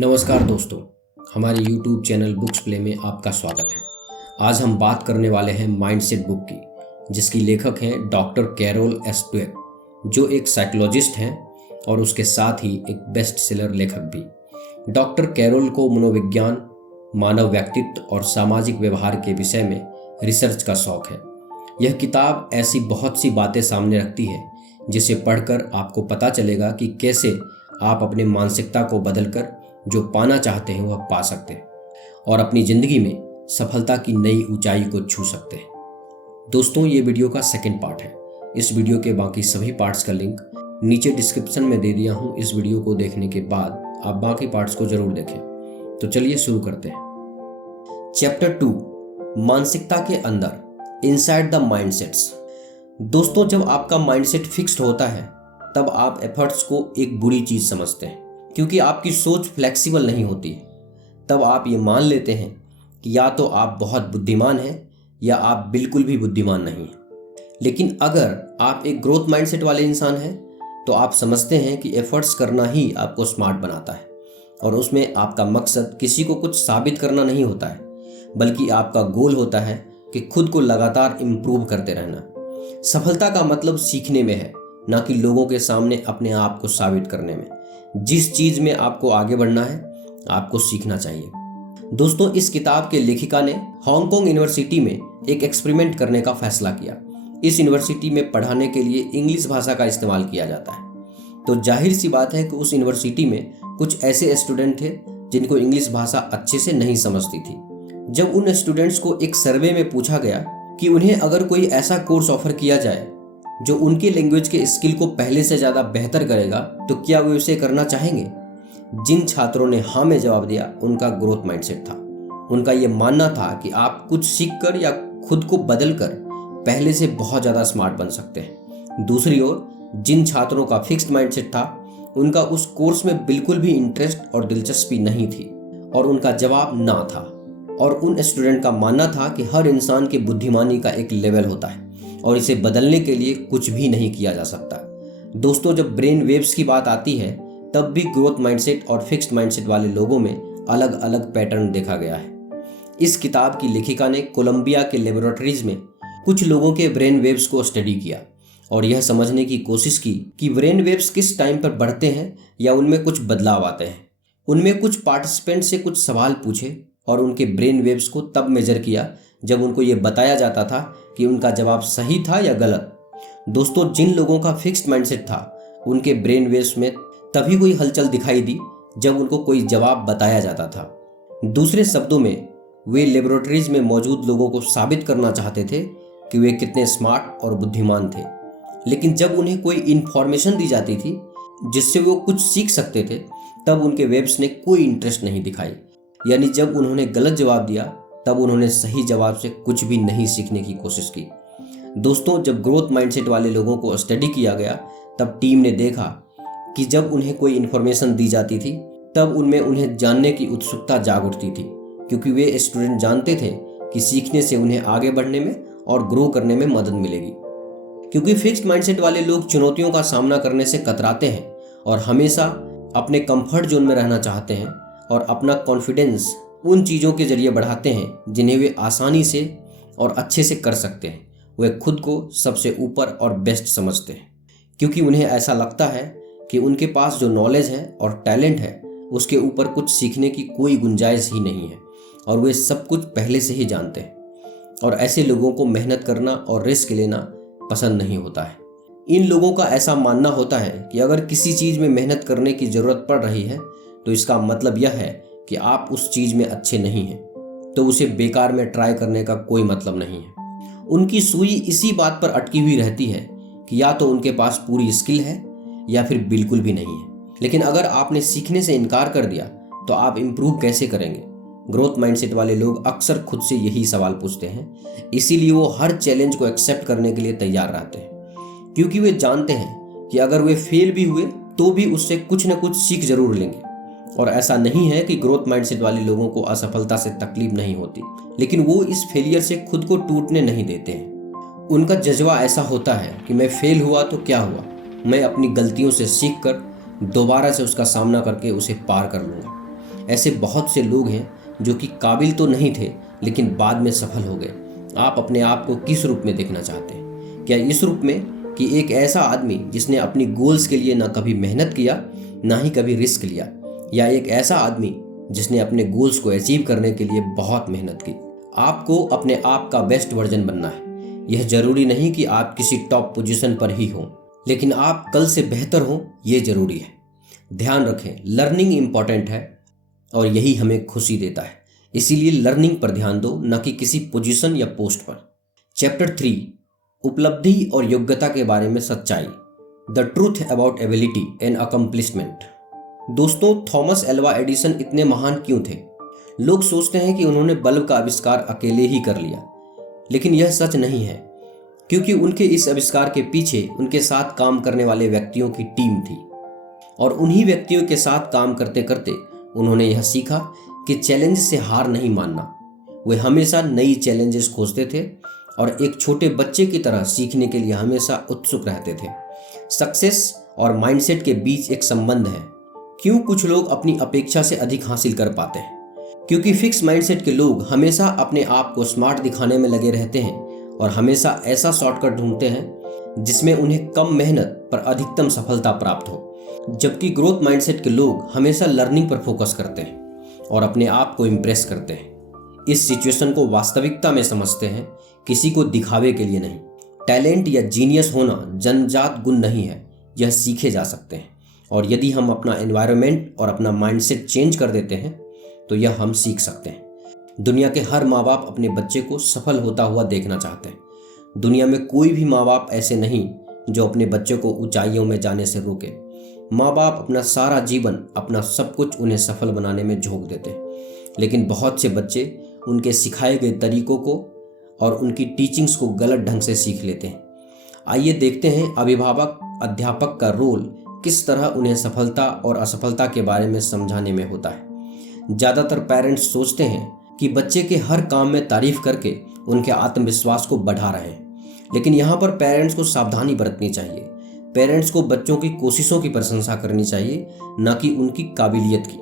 नमस्कार दोस्तों, हमारे YouTube चैनल बुक्स प्ले में आपका स्वागत है। आज हम बात करने वाले हैं माइंडसेट बुक की, जिसकी लेखक हैं डॉक्टर कैरोल एस ड्वेक, जो एक साइकोलॉजिस्ट हैं और उसके साथ ही एक बेस्ट सेलर लेखक भी। डॉक्टर कैरोल को मनोविज्ञान, मानव व्यक्तित्व और सामाजिक व्यवहार के विषय में रिसर्च का शौक है। यह किताब ऐसी बहुत सी बातें सामने रखती है जिसे पढ़कर आपको पता चलेगा कि कैसे आप अपने मानसिकता को बदलकर जो पाना चाहते हैं वह पा सकते हैं और अपनी ज़िंदगी में सफलता की नई ऊंचाई को छू सकते हैं। दोस्तों, ये वीडियो का सेकंड पार्ट है। इस वीडियो के बाकी सभी पार्ट्स का लिंक नीचे डिस्क्रिप्शन में दे दिया हूँ। इस वीडियो को देखने के बाद आप बाकी पार्ट्स को जरूर देखें। तो चलिए शुरू करते हैं। चैप्टर 2, मानसिकता के अंदर, इनसाइड द माइंडसेट्स। दोस्तों, जब आपका माइंडसेट फिक्स्ड होता है तब आप एफर्ट्स को एक बुरी चीज़ समझते हैं, क्योंकि आपकी सोच फ्लेक्सिबल नहीं होती है। तब आप ये मान लेते हैं कि या तो आप बहुत बुद्धिमान हैं या आप बिल्कुल भी बुद्धिमान नहीं हैं। लेकिन अगर आप एक ग्रोथ माइंडसेट वाले इंसान हैं तो आप समझते हैं कि एफर्ट्स करना ही आपको स्मार्ट बनाता है और उसमें आपका मकसद किसी को कुछ साबित करना नहीं होता है, बल्कि आपका गोल होता है कि खुद को लगातार इम्प्रूव करते रहना। सफलता का मतलब सीखने में है, ना कि लोगों के सामने अपने आप को साबित करने में। जिस चीज में आपको आगे बढ़ना है, आपको सीखना चाहिए। दोस्तों, इस किताब के लेखिका ने हांगकांग यूनिवर्सिटी में एक एक्सपेरिमेंट करने का फैसला किया। इस यूनिवर्सिटी में पढ़ाने के लिए इंग्लिश भाषा का इस्तेमाल किया जाता है, तो जाहिर सी बात है कि उस यूनिवर्सिटी में कुछ ऐसे स्टूडेंट थे जिनको इंग्लिश भाषा अच्छे से नहीं समझती थी। जब उन स्टूडेंट्स को एक सर्वे में पूछा गया कि उन्हें अगर कोई ऐसा कोर्स ऑफर किया जाए जो उनके लैंग्वेज के स्किल को पहले से ज़्यादा बेहतर करेगा, तो क्या वे उसे करना चाहेंगे? जिन छात्रों ने हाँ में जवाब दिया, उनका ग्रोथ माइंडसेट था। उनका ये मानना था कि आप कुछ सीखकर या खुद को बदलकर पहले से बहुत ज़्यादा स्मार्ट बन सकते हैं। दूसरी ओर, जिन छात्रों का फिक्स्ड माइंडसेट था, उनका उस कोर्स में बिल्कुल भी इंटरेस्ट और दिलचस्पी नहीं थी और उनका जवाब ना था। और उन स्टूडेंट का मानना था कि हर इंसान की बुद्धिमानी का एक लेवल होता है और इसे बदलने के लिए कुछ भी नहीं किया जा सकता। दोस्तों, जब ब्रेन वेव्स की बात आती है तब भी ग्रोथ माइंडसेट और फिक्स्ड माइंडसेट वाले लोगों में अलग अलग पैटर्न देखा गया है। इस किताब की लेखिका ने कोलंबिया के लेबोरेटरीज में कुछ लोगों के ब्रेन वेव्स को स्टडी किया और यह समझने की कोशिश की कि ब्रेन वेव्स किस टाइम पर बढ़ते हैं या उनमें कुछ बदलाव आते हैं। उनमें कुछ पार्टिसिपेंट से कुछ सवाल पूछे और उनके ब्रेन वेव्स को तब मेजर किया जब उनको ये बताया जाता था कि उनका जवाब सही था या गलत। दोस्तों, जिन लोगों का फिक्स्ड माइंडसेट था, उनके ब्रेन वेव्स में तभी कोई हलचल दिखाई दी जब उनको कोई जवाब बताया जाता था। दूसरे शब्दों में, वे लेबोरेटरीज में मौजूद लोगों को साबित करना चाहते थे कि वे कितने स्मार्ट और बुद्धिमान थे, लेकिन जब उन्हें कोई इन्फॉर्मेशन दी जाती थी जिससे वो कुछ सीख सकते थे, तब उनके वेव्स ने कोई इंटरेस्ट नहीं दिखाई। यानी जब उन्होंने गलत जवाब दिया तब उन्होंने सही जवाब से कुछ भी नहीं सीखने की कोशिश की। दोस्तों, जब ग्रोथ माइंडसेट वाले लोगों को स्टडी किया गया तब टीम ने देखा कि जब उन्हें कोई इन्फॉर्मेशन दी जाती थी तब उनमें उन्हें जानने की उत्सुकता जाग उठती थी, क्योंकि वे स्टूडेंट जानते थे कि सीखने से उन्हें आगे बढ़ने में और ग्रो करने में मदद मिलेगी। क्योंकि फिक्स्ड माइंडसेट वाले लोग चुनौतियों का सामना करने से कतराते हैं और हमेशा अपने कंफर्ट जोन में रहना चाहते हैं और अपना कॉन्फिडेंस उन चीज़ों के जरिए बढ़ाते हैं जिन्हें वे आसानी से और अच्छे से कर सकते हैं। वे खुद को सबसे ऊपर और बेस्ट समझते हैं, क्योंकि उन्हें ऐसा लगता है कि उनके पास जो नॉलेज है और टैलेंट है उसके ऊपर कुछ सीखने की कोई गुंजाइश ही नहीं है और वे सब कुछ पहले से ही जानते हैं। और ऐसे लोगों को मेहनत करना और रिस्क लेना पसंद नहीं होता है। इन लोगों का ऐसा मानना होता है कि अगर किसी चीज़ में मेहनत करने की ज़रूरत पड़ रही है तो इसका मतलब यह है कि आप उस चीज़ में अच्छे नहीं हैं, तो उसे बेकार में ट्राई करने का कोई मतलब नहीं है। उनकी सुई इसी बात पर अटकी हुई रहती है कि या तो उनके पास पूरी स्किल है या फिर बिल्कुल भी नहीं है। लेकिन अगर आपने सीखने से इनकार कर दिया तो आप इम्प्रूव कैसे करेंगे? ग्रोथ माइंडसेट वाले लोग अक्सर खुद से यही सवाल पूछते हैं, इसीलिए वो हर चैलेंज को एक्सेप्ट करने के लिए तैयार रहते हैं, क्योंकि वे जानते हैं कि अगर वे फेल भी हुए तो भी उससे कुछ न कुछ सीख जरूर लेंगे। और ऐसा नहीं है कि ग्रोथ माइंडसेट वाले लोगों को असफलता से तकलीफ नहीं होती, लेकिन वो इस फेलियर से खुद को टूटने नहीं देते हैं। उनका जज्बा ऐसा होता है कि मैं फेल हुआ तो क्या हुआ, मैं अपनी गलतियों से सीखकर दोबारा से उसका सामना करके उसे पार कर लूँगा। ऐसे बहुत से लोग हैं जो कि काबिल तो नहीं थे लेकिन बाद में सफल हो गए। आप अपने आप को किस रूप में देखना चाहते हैं? क्या इस रूप में कि एक ऐसा आदमी जिसने अपनी गोल्स के लिए ना कभी मेहनत किया ना ही कभी रिस्क लिया, या एक ऐसा आदमी जिसने अपने गोल्स को अचीव करने के लिए बहुत मेहनत की? आपको अपने आप का बेस्ट वर्जन बनना है। यह जरूरी नहीं कि आप किसी टॉप पोजीशन पर ही हों, लेकिन आप कल से बेहतर हों, यह जरूरी है। ध्यान रखें, लर्निंग इंपॉर्टेंट है और यही हमें खुशी देता है। इसीलिए लर्निंग पर ध्यान दो, न कि किसी पोजीशन या पोस्ट पर। चैप्टर 3, उपलब्धि और योग्यता के बारे में सच्चाई, the truth about ability and accomplishment. दोस्तों, थॉमस एल्वा एडिसन इतने महान क्यों थे? लोग सोचते हैं कि उन्होंने बल्ब का आविष्कार अकेले ही कर लिया, लेकिन यह सच नहीं है, क्योंकि उनके इस आविष्कार के पीछे उनके साथ काम करने वाले व्यक्तियों की टीम थी। और उन्हीं व्यक्तियों के साथ काम करते करते उन्होंने यह सीखा कि चैलेंज से हार नहीं मानना। वे हमेशा नई चैलेंजेस खोजते थे और एक छोटे बच्चे की तरह सीखने के लिए हमेशा उत्सुक रहते थे। सक्सेस और माइंडसेट के बीच एक संबंध है। क्यों कुछ लोग अपनी अपेक्षा से अधिक हासिल कर पाते हैं? क्योंकि फिक्स माइंडसेट के लोग हमेशा अपने आप को स्मार्ट दिखाने में लगे रहते हैं और हमेशा ऐसा शॉर्टकट ढूंढते हैं जिसमें उन्हें कम मेहनत पर अधिकतम सफलता प्राप्त हो। जबकि ग्रोथ माइंडसेट के लोग हमेशा लर्निंग पर फोकस करते हैं और अपने आप को इम्प्रेस करते हैं। इस सिचुएशन को वास्तविकता में समझते हैं, किसी को दिखावे के लिए नहीं। टैलेंट या जीनियस होना जन्मजात गुण नहीं है, यह सीखे जा सकते हैं। और यदि हम अपना एनवायरनमेंट और अपना माइंडसेट चेंज कर देते हैं तो यह हम सीख सकते हैं। दुनिया के हर माँ बाप अपने बच्चे को सफल होता हुआ देखना चाहते हैं। दुनिया में कोई भी माँ बाप ऐसे नहीं जो अपने बच्चे को ऊंचाइयों में जाने से रोके। माँ बाप अपना सारा जीवन, अपना सब कुछ उन्हें सफल बनाने में झोंक देते हैं, लेकिन बहुत से बच्चे उनके सिखाए गए तरीकों को और उनकी टीचिंग्स को गलत ढंग से सीख लेते हैं। आइए देखते हैं अभिभावक, अध्यापक का रोल किस तरह उन्हें सफलता और असफलता के बारे में समझाने में होता है। ज़्यादातर पेरेंट्स सोचते हैं कि बच्चे के हर काम में तारीफ करके उनके आत्मविश्वास को बढ़ा रहे हैं, लेकिन यहाँ पर पेरेंट्स को सावधानी बरतनी चाहिए। पेरेंट्स को बच्चों की कोशिशों की प्रशंसा करनी चाहिए, न कि उनकी काबिलियत की,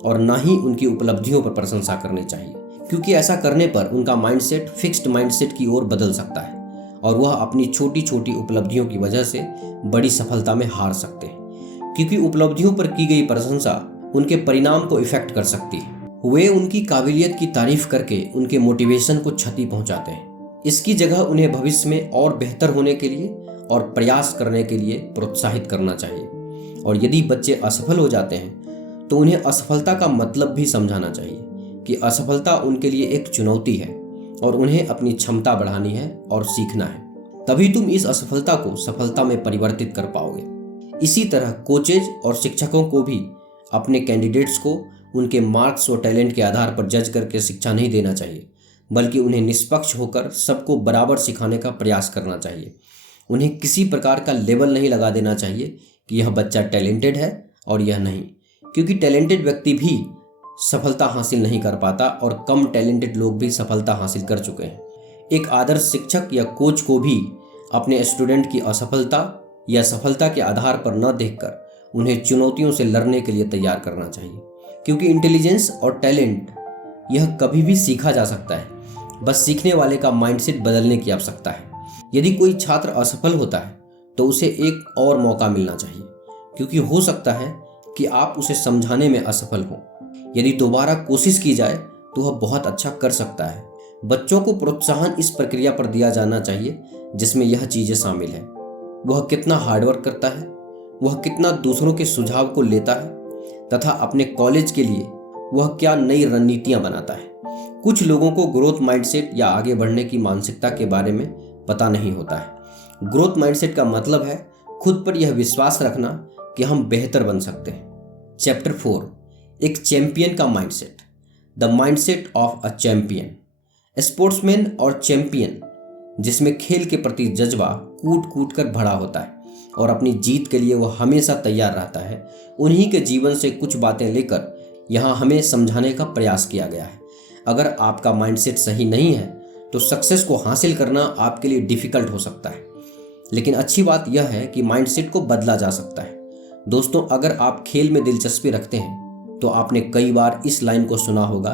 और न ही उनकी उपलब्धियों पर प्रशंसा करनी चाहिए, क्योंकि ऐसा करने पर उनका माइंडसेट फिक्स्ड माइंडसेट की ओर बदल सकता है और वह अपनी छोटी छोटी उपलब्धियों की वजह से बड़ी सफलता में हार सकते हैं। क्योंकि उपलब्धियों पर की गई प्रशंसा उनके परिणाम को इफेक्ट कर सकती है। वे उनकी काबिलियत की तारीफ करके उनके मोटिवेशन को क्षति पहुंचाते हैं। इसकी जगह उन्हें भविष्य में और बेहतर होने के लिए और प्रयास करने के लिए प्रोत्साहित करना चाहिए। और यदि बच्चे असफल हो जाते हैं तो उन्हें असफलता का मतलब भी समझाना चाहिए कि असफलता उनके लिए एक चुनौती है और उन्हें अपनी क्षमता बढ़ानी है और सीखना है। तभी तुम इस असफलता को सफलता में परिवर्तित कर पाओगे। इसी तरह कोचेज और शिक्षकों को भी अपने कैंडिडेट्स को उनके मार्क्स और टैलेंट के आधार पर जज करके शिक्षा नहीं देना चाहिए, बल्कि उन्हें निष्पक्ष होकर सबको बराबर सिखाने का प्रयास करना चाहिए। उन्हें किसी प्रकार का लेबल नहीं लगा देना चाहिए कि यह बच्चा टैलेंटेड है और यह नहीं, क्योंकि टैलेंटेड व्यक्ति भी सफलता हासिल नहीं कर पाता और कम टैलेंटेड लोग भी सफलता हासिल कर चुके हैं। एक आदर्श शिक्षक या कोच को भी अपने स्टूडेंट की असफलता या सफलता के आधार पर न देखकर उन्हें चुनौतियों से लड़ने के लिए तैयार करना चाहिए, क्योंकि इंटेलिजेंस और टैलेंट यह कभी भी सीखा जा सकता है, बस सीखने वाले का माइंडसेट बदलने की आवश्यकता है। यदि कोई छात्र असफल होता है तो उसे एक और मौका मिलना चाहिए, क्योंकि हो सकता है कि आप उसे समझाने में असफल हो। यदि दोबारा कोशिश की जाए तो वह बहुत अच्छा कर सकता है। बच्चों को प्रोत्साहन इस प्रक्रिया पर दिया जाना चाहिए जिसमें यह चीज़ें शामिल हैं। वह कितना हार्डवर्क करता है, वह कितना दूसरों के सुझाव को लेता है, तथा अपने कॉलेज के लिए वह क्या नई रणनीतियां बनाता है। कुछ लोगों को ग्रोथ माइंडसेट या आगे बढ़ने की मानसिकता के बारे में पता नहीं होता है। ग्रोथ माइंडसेट का मतलब है खुद पर यह विश्वास रखना कि हम बेहतर बन सकते हैं। चैप्टर 4, एक चैंपियन का mindset, the mindset of a champion. Sportsman और चैंपियन, जिसमें खेल के प्रति जज्बा कूट कूट कर भरा होता है और अपनी जीत के लिए वह हमेशा तैयार रहता है, उन्हीं के जीवन से कुछ बातें लेकर यहाँ हमें समझाने का प्रयास किया गया है। अगर आपका माइंडसेट सही नहीं है तो सक्सेस को हासिल करना आपके लिए डिफिकल्ट हो सकता है, लेकिन अच्छी बात यह है कि माइंडसेट को बदला जा सकता है। दोस्तों, अगर आप खेल में दिलचस्पी रखते हैं तो आपने कई बार इस लाइन को सुना होगा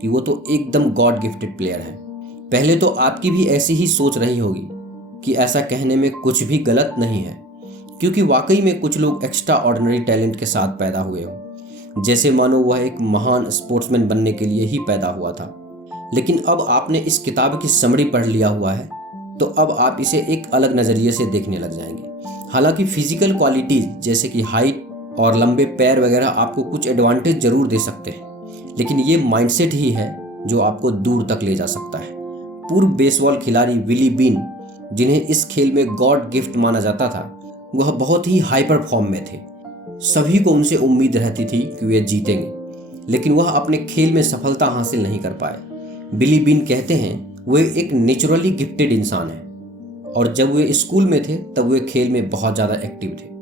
कि वो तो एकदम गॉड गिफ्टेड प्लेयर है। पहले तो आपकी भी ऐसी ही सोच रही होगी कि ऐसा कहने में कुछ भी गलत नहीं है, क्योंकि वाकई में कुछ लोग एक्स्ट्रा ऑर्डिनरी टैलेंट के साथ पैदा हुए हो, जैसे मानो वह एक महान स्पोर्ट्समैन बनने के लिए ही पैदा हुआ था। लेकिन अब आपने इस किताब की समरी पढ़ लिया हुआ है, तो अब आप इसे एक अलग नज़रिए से देखने लग जाएंगे। हालांकि फिजिकल क्वालिटीज जैसे कि हाइट और लंबे पैर वगैरह आपको कुछ एडवांटेज जरूर दे सकते हैं, लेकिन ये माइंडसेट ही है जो आपको दूर तक ले जा सकता है। पूर्व बेसबॉल खिलाड़ी विली बीन, जिन्हें इस खेल में गॉड गिफ्ट माना जाता था, वह बहुत ही हाइपर फॉर्म में थे। सभी को उनसे उम्मीद रहती थी कि वे जीतेंगे, लेकिन वह अपने खेल में सफलता हासिल नहीं कर पाए। बिली बीन कहते हैं वे एक नेचुरली गिफ्टेड इंसान है, और जब वे स्कूल में थे तब वे खेल में बहुत ज़्यादा एक्टिव थे।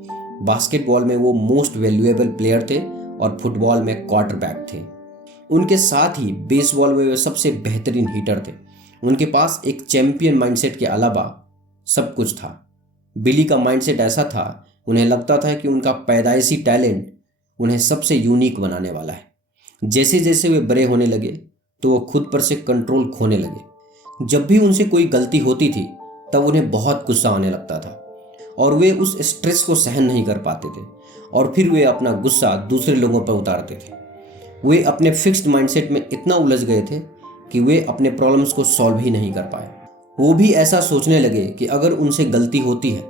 बास्केटबॉल में वो मोस्ट वैल्यूएबल प्लेयर थे और फुटबॉल में क्वार्टरबैक थे। उनके साथ ही बेसबॉल में वे सबसे बेहतरीन हिटर थे। उनके पास एक चैंपियन माइंडसेट के अलावा सब कुछ था। बिली का माइंडसेट ऐसा था, उन्हें लगता था कि उनका पैदाइशी टैलेंट उन्हें सबसे यूनिक बनाने वाला है। जैसे जैसे वे बड़े होने लगे तो वो खुद पर से कंट्रोल खोने लगे। जब भी उनसे कोई गलती होती थी तब उन्हें बहुत गुस्सा आने लगता था और वे उस स्ट्रेस को सहन नहीं कर पाते थे, और फिर वे अपना गुस्सा दूसरे लोगों पर उतारते थे। वे अपने फिक्स्ड माइंडसेट में इतना उलझ गए थे कि वे अपने प्रॉब्लम्स को सॉल्व ही नहीं कर पाए। वो भी ऐसा सोचने लगे कि अगर उनसे गलती होती है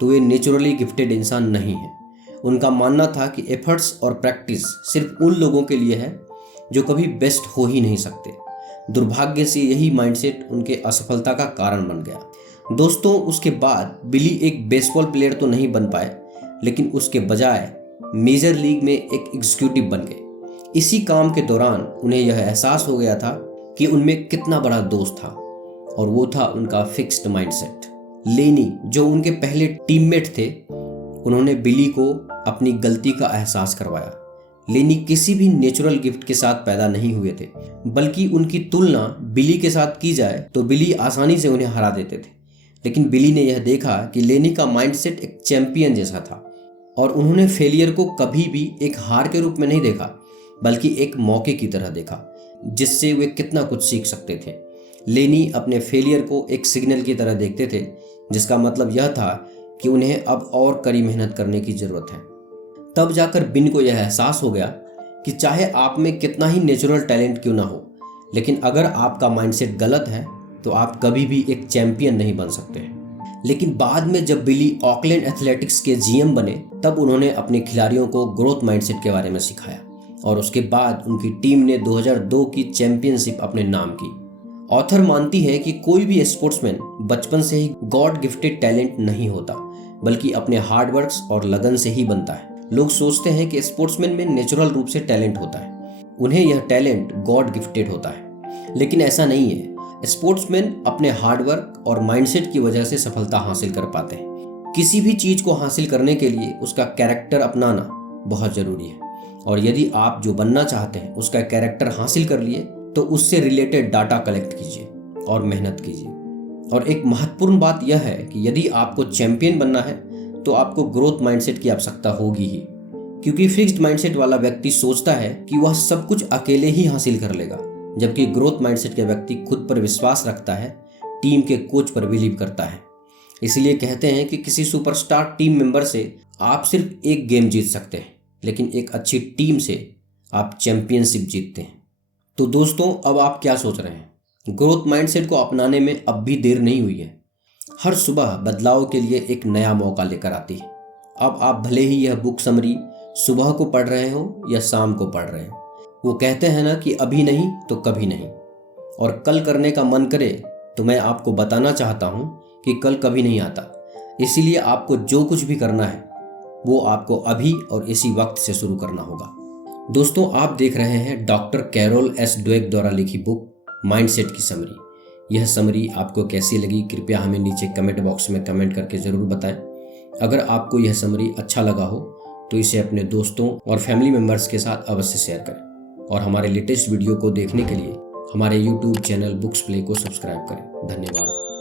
तो वे नेचुरली गिफ्टेड इंसान नहीं है। उनका मानना था कि एफर्ट्स और प्रैक्टिस सिर्फ उन लोगों के लिए है जो कभी बेस्ट हो ही नहीं सकते। दुर्भाग्य से यही माइंडसेट उनके असफलता का कारण बन गया। दोस्तों, उसके बाद बिली एक बेसबॉल प्लेयर तो नहीं बन पाए, लेकिन उसके बजाय मेजर लीग में एक एग्जीक्यूटिव बन गए। इसी काम के दौरान उन्हें यह एहसास हो गया था कि उनमें कितना बड़ा दोस्त था, और वो था उनका फिक्स्ड माइंडसेट। लेनी, जो उनके पहले टीममेट थे, उन्होंने बिली को अपनी गलती का एहसास करवाया। लेनी किसी भी नेचुरल गिफ्ट के साथ पैदा नहीं हुए थे, बल्कि उनकी तुलना बिली के साथ की जाए तो बिली आसानी से उन्हें हरा देते थे। लेकिन बिली ने यह देखा कि लेनी का माइंडसेट एक चैंपियन जैसा था, और उन्होंने फेलियर को कभी भी एक हार के रूप में नहीं देखा, बल्कि एक मौके की तरह देखा जिससे वे कितना कुछ सीख सकते थे। लेनी अपने फेलियर को एक सिग्नल की तरह देखते थे, जिसका मतलब यह था कि उन्हें अब और कड़ी मेहनत करने की जरूरत है। तब जाकर बिन को यह एहसास हो गया कि चाहे आप में कितना ही नेचुरल टैलेंट क्यों ना हो, लेकिन अगर आपका माइंडसेट गलत है तो आप कभी भी एक चैंपियन नहीं बन सकते। लेकिन बाद में जब बिली ऑकलैंड एथलेटिक्स के जीएम बने, तब उन्होंने अपने खिलाड़ियों को ग्रोथ माइंडसेट के बारे में सिखाया, और उसके बाद उनकी टीम ने 2002 की चैंपियनशिप अपने नाम की। ऑथर मानती है कि कोई भी स्पोर्ट्समैन बचपन से ही गॉड गिफ्टेड टैलेंट नहीं होता, बल्कि अपने हार्डवर्क्स और लगन से ही बनता है। लोग सोचते हैं कि स्पोर्ट्समैन में नेचुरल रूप से टैलेंट होता है, उन्हें यह टैलेंट गॉड गिफ्टेड होता है, लेकिन ऐसा नहीं है। स्पोर्ट्समैन अपने हार्डवर्क और माइंडसेट की वजह से सफलता हासिल कर पाते हैं। किसी भी चीज को हासिल करने के लिए उसका कैरेक्टर अपनाना बहुत जरूरी है, और यदि आप जो बनना चाहते हैं उसका कैरेक्टर हासिल कर लिए तो उससे रिलेटेड डाटा कलेक्ट कीजिए और मेहनत कीजिए। और एक महत्वपूर्ण बात यह है कि यदि आपको चैंपियन बनना है तो आपको ग्रोथ माइंडसेट की आवश्यकता होगी ही, क्योंकि फिक्स्ड माइंडसेट वाला व्यक्ति सोचता है कि वह सब कुछ अकेले ही हासिल कर लेगा, जबकि ग्रोथ माइंडसेट के व्यक्ति खुद पर विश्वास रखता है, टीम के कोच पर बिलीव करता है। इसलिए कहते हैं कि किसी सुपरस्टार टीम मेंबर से आप सिर्फ एक गेम जीत सकते हैं, लेकिन एक अच्छी टीम से आप चैंपियनशिप जीतते हैं। तो दोस्तों, अब आप क्या सोच रहे हैं? ग्रोथ माइंडसेट को अपनाने में अब भी देर नहीं हुई है। हर सुबह बदलाव के लिए एक नया मौका लेकर आती है। अब आप भले ही यह बुक समरी सुबह को पढ़ रहे हो या शाम को पढ़ रहे हो, वो कहते हैं ना कि अभी नहीं तो कभी नहीं, और कल करने का मन करे तो मैं आपको बताना चाहता हूँ कि कल कभी नहीं आता। इसीलिए आपको जो कुछ भी करना है वो आपको अभी और इसी वक्त से शुरू करना होगा। दोस्तों, आप देख रहे हैं डॉक्टर कैरोल एस ड्वेक द्वारा लिखी बुक माइंडसेट की समरी। यह समरी आपको कैसी लगी कृपया हमें नीचे कमेंट बॉक्स में कमेंट करके ज़रूर बताएं। अगर आपको यह समरी अच्छा लगा हो तो इसे अपने दोस्तों और फैमिली मेम्बर्स के साथ अवश्य शेयर करें, और हमारे लेटेस्ट वीडियो को देखने के लिए हमारे YouTube चैनल बुक्स प्ले को सब्सक्राइब करें। धन्यवाद।